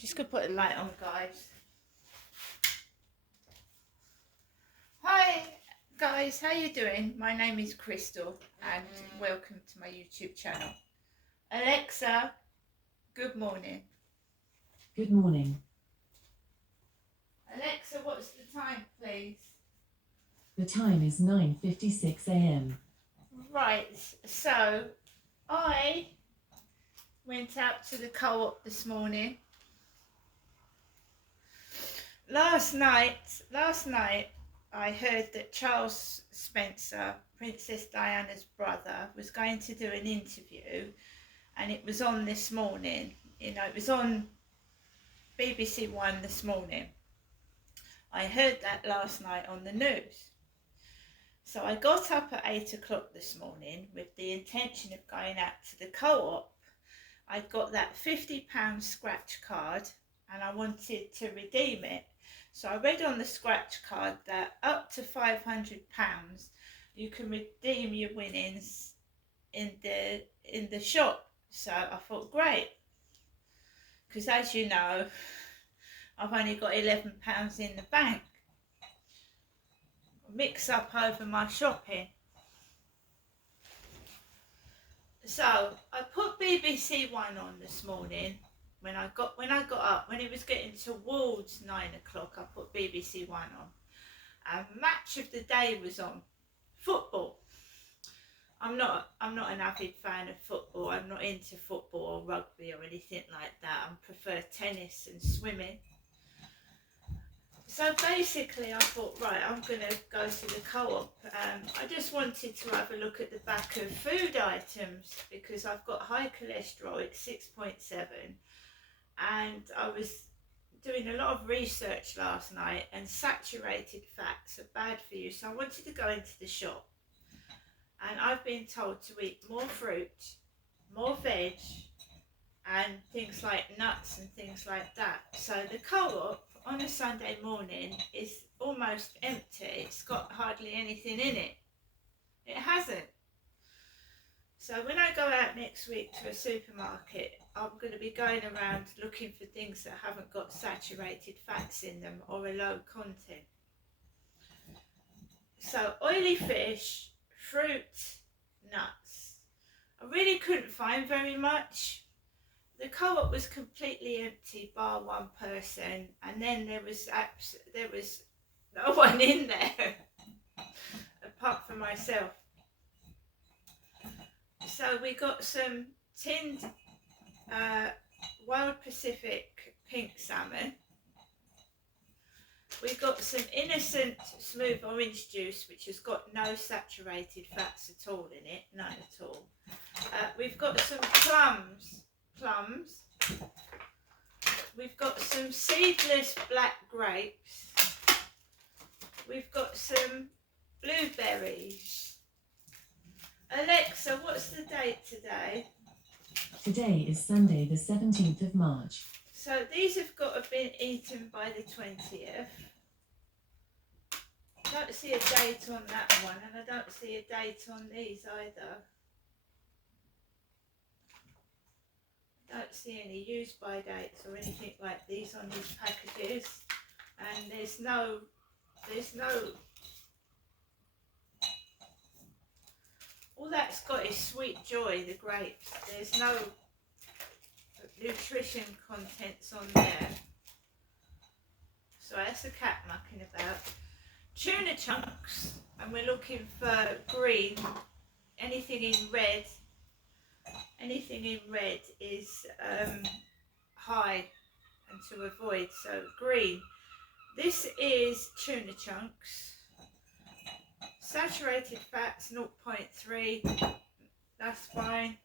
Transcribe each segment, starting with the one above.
just going to put a light on, guys. Hi guys, how you doing? My name is Crystal and welcome to my YouTube channel. Alexa, good morning. Good morning. Alexa, what's the time, please? The time is 9:56 a.m. Right, so I went out to the co-op this morning. Last night I heard that Charles Spencer, Princess Diana's brother, was going to do an interview, and it was on this morning. You know, it was on BBC One this morning. I heard that last night on the news. So I got up at 8 o'clock this morning with the intention of going out to the co-op. I got that £50 scratch card and I wanted to redeem it. So I read on the scratch card that up to £500 you can redeem your winnings in the shop. So I thought, great, because as you know, I've only got £11 in the bank. Mix up over my shopping. So I put BBC One on this morning. When I got up, when it was getting towards 9 o'clock, I put BBC One on. And Match of the Day was on. Football. I'm not an avid fan of football. I'm not into football or rugby or anything like that. I prefer tennis and swimming. So basically I thought, right, I'm going to go to the co-op. I just wanted to have a look at the back of food items because I've got high cholesterol at 6.7, and I was doing a lot of research last night, and saturated fats are bad for you. So I wanted to go into the shop, and I've been told to eat more fruit, more veg, and things like nuts and things like that. So the co-op on a Sunday morning is almost empty. It's got hardly anything in it. It hasn't. So when I go out next week to a supermarket, I'm going to be going around looking for things that haven't got saturated fats in them or a low content. So oily fish, fruit, nuts. I really couldn't find very much. The co-op was completely empty bar one person, and then there was no one in there apart from myself. So we got some tinned Wild Pacific pink salmon. We got some innocent smooth orange juice, which has got no saturated fats at all in it, none at all. We've got some plums. We've got some seedless black grapes. We've got some blueberries. Alexa, what's the date today? Today is Sunday, the 17th of March. So these have got to have been eaten by the 20th. I don't see a date on that one, and I don't see a date on these either. Don't see any use by dates or anything like these on these packages, and there's no all that's got is Sweet Joy, the grapes. There's no nutrition contents on there, so that's the cat mucking about. Tuna chunks, and we're looking for green. Anything in red is high and to avoid, so green. This is tuna chunks, saturated fats 0.3, that's fine.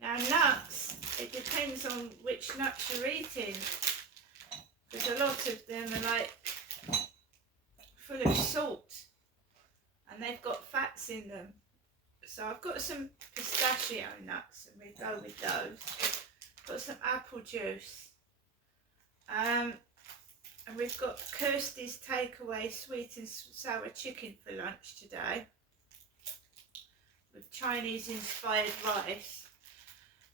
Now nuts, it depends on which nuts you're eating, because a lot of them are like full of salt and they've got fats in them. So I've got some pistachio nuts, and we go with those. Got some apple juice. And we've got Kirsty's takeaway sweet and sour chicken for lunch today, with Chinese inspired rice.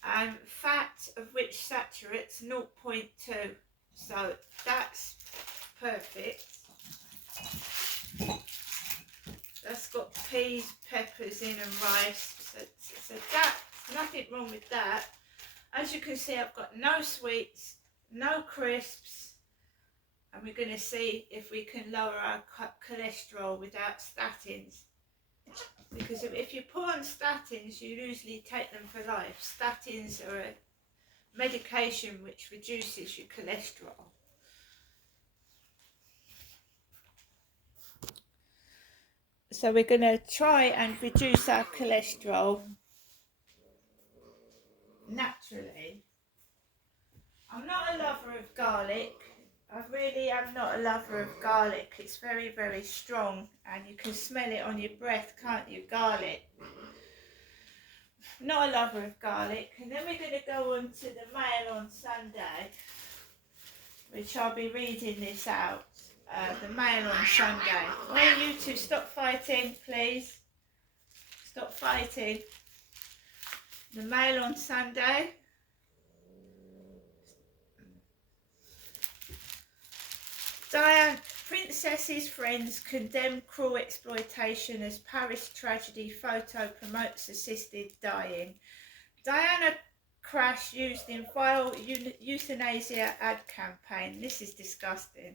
and fat of which saturates 0.2. So that's perfect. That's got peas, peppers in and rice. So that's nothing wrong with that. As you can see, I've got no sweets, no crisps, and we're going to see if we can lower our cholesterol without statins. Because if you put on statins, you usually take them for life. Statins are a medication which reduces your cholesterol. So we're going to try and reduce our cholesterol naturally. I'm not a lover of garlic. I really am not a lover of garlic. It's very, very strong, and you can smell it on your breath, can't you? Garlic. Not a lover of garlic. And then we're going to go on to the Mail on Sunday, which I'll be reading this out. The Mail on Sunday. Oh, you two, stop fighting, please. Stop fighting. The Mail on Sunday. Diana, Princess's friends condemn cruel exploitation as Paris tragedy photo promotes assisted dying. Diana crash used in vile euthanasia ad campaign. This is disgusting.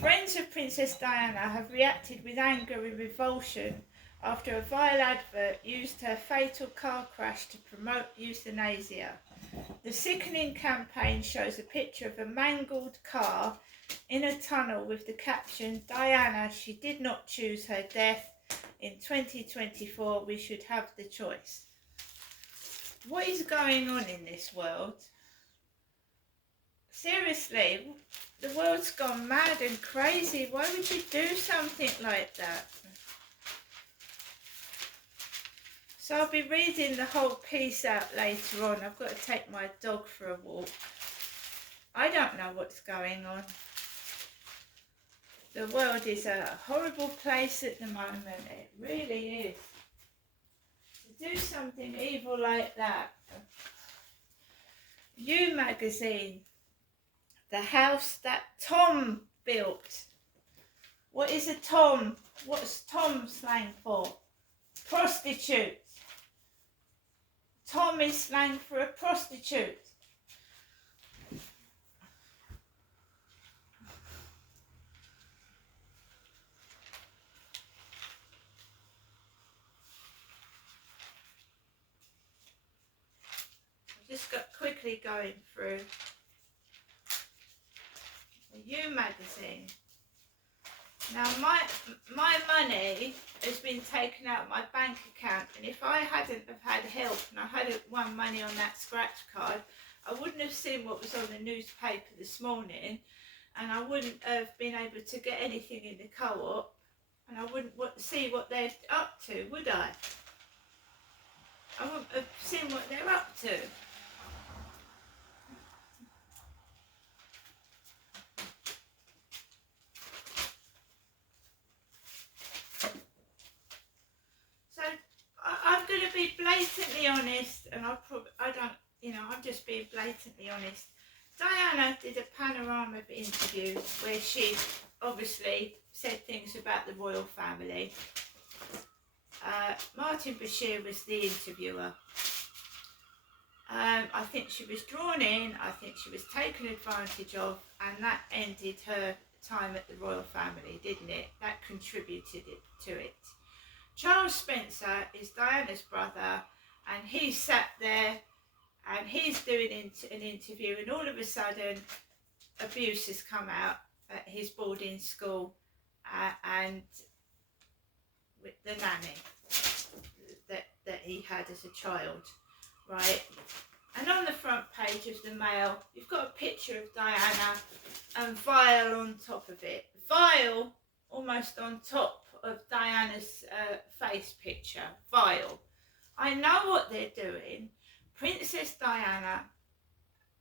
Friends of Princess Diana have reacted with anger and revulsion after a vile advert used her fatal car crash to promote euthanasia. The sickening campaign shows a picture of a mangled car in a tunnel with the caption, "Diana, she did not choose her death. In 2024, we should have the choice." What is going on in this world? Seriously, the world's gone mad and crazy. Why would you do something like that? So I'll be reading the whole piece out later on. I've got to take my dog for a walk. I don't know what's going on. The world is a horrible place at the moment. It really is. To do something evil like that. You magazine. The house that Tom built. What is a Tom? What's Tom slang for? Prostitute. Tom is slang for a prostitute. Just got quickly going through the You magazine. Now my money has been taken out of my bank account, and if I hadn't have had help and I hadn't won money on that scratch card, I wouldn't have seen what was on the newspaper this morning, and I wouldn't have been able to get anything in the co-op, and I wouldn't see what they're up to, would I? I wouldn't have seen what they're up to. I'm going to be blatantly honest, and I'm just being blatantly honest. Diana did a panorama interview where she obviously said things about the royal family. Martin Bashir was the interviewer. I think she was drawn in, I think she was taken advantage of, and that ended her time at the royal family, didn't it? That contributed to it. Charles Spencer is Diana's brother, and he sat there and he's doing an interview, and all of a sudden abuse has come out at his boarding school and with the nanny that he had as a child, right? And on the front page of the Mail, you've got a picture of Diana and Vile on top of it. Vile almost on top of Diana's face picture. Vile. I know what they're doing. Princess Diana,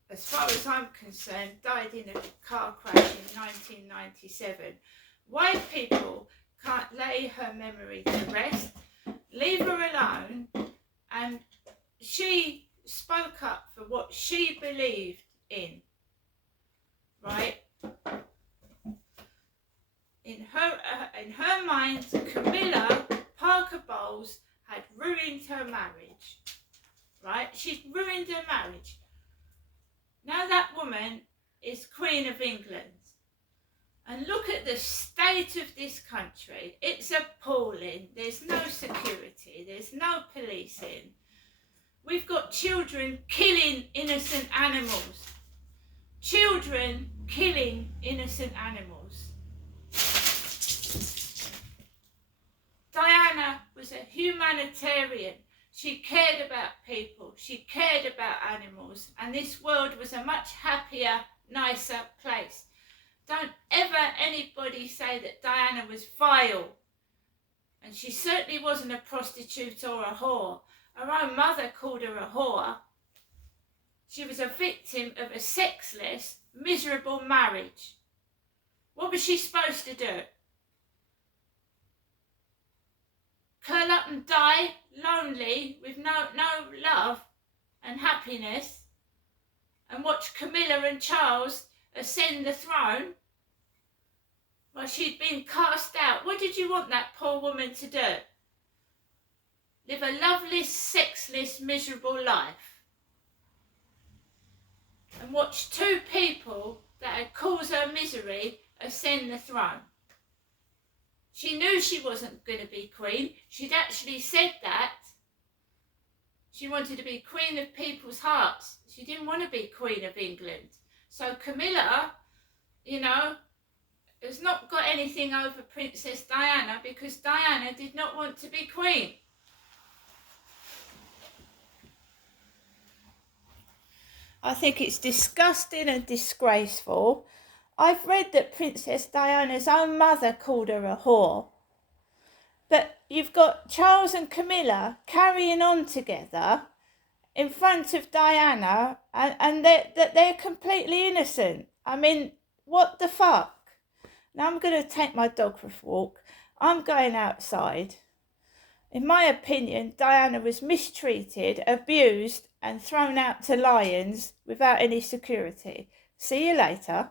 as far as I'm concerned, died in a car crash in 1997. White people can't lay her memory to rest, leave her alone, and she spoke up for what she believed in, right? In her mind, Camilla Parker Bowles had ruined her marriage, right? She'd ruined her marriage. Now that woman is Queen of England. And look at the state of this country. It's appalling. There's no security. There's no policing. We've got children killing innocent animals. Children killing innocent animals. Diana was a humanitarian. She cared about people. She cared about animals. And this world was a much happier, nicer place. Don't ever anybody say that Diana was vile. And she certainly wasn't a prostitute or a whore. Her own mother called her a whore. She was a victim of a sexless, miserable marriage. What was she supposed to do? Curl up and die lonely with no love and happiness and watch Camilla and Charles ascend the throne? Well, she'd been cast out. What did you want that poor woman to do? Live a loveless, sexless, miserable life and watch two people that had caused her misery ascend the throne. She knew she wasn't going to be queen. She'd actually said that. She wanted to be queen of people's hearts. She didn't want to be queen of England. So Camilla, has not got anything over Princess Diana because Diana did not want to be queen. I think it's disgusting and disgraceful. I've read that Princess Diana's own mother called her a whore. But you've got Charles and Camilla carrying on together in front of Diana, and they're completely innocent. I mean, what the fuck? Now I'm going to take my dog for a walk. I'm going outside. In my opinion, Diana was mistreated, abused, and thrown out to lions without any security. See you later.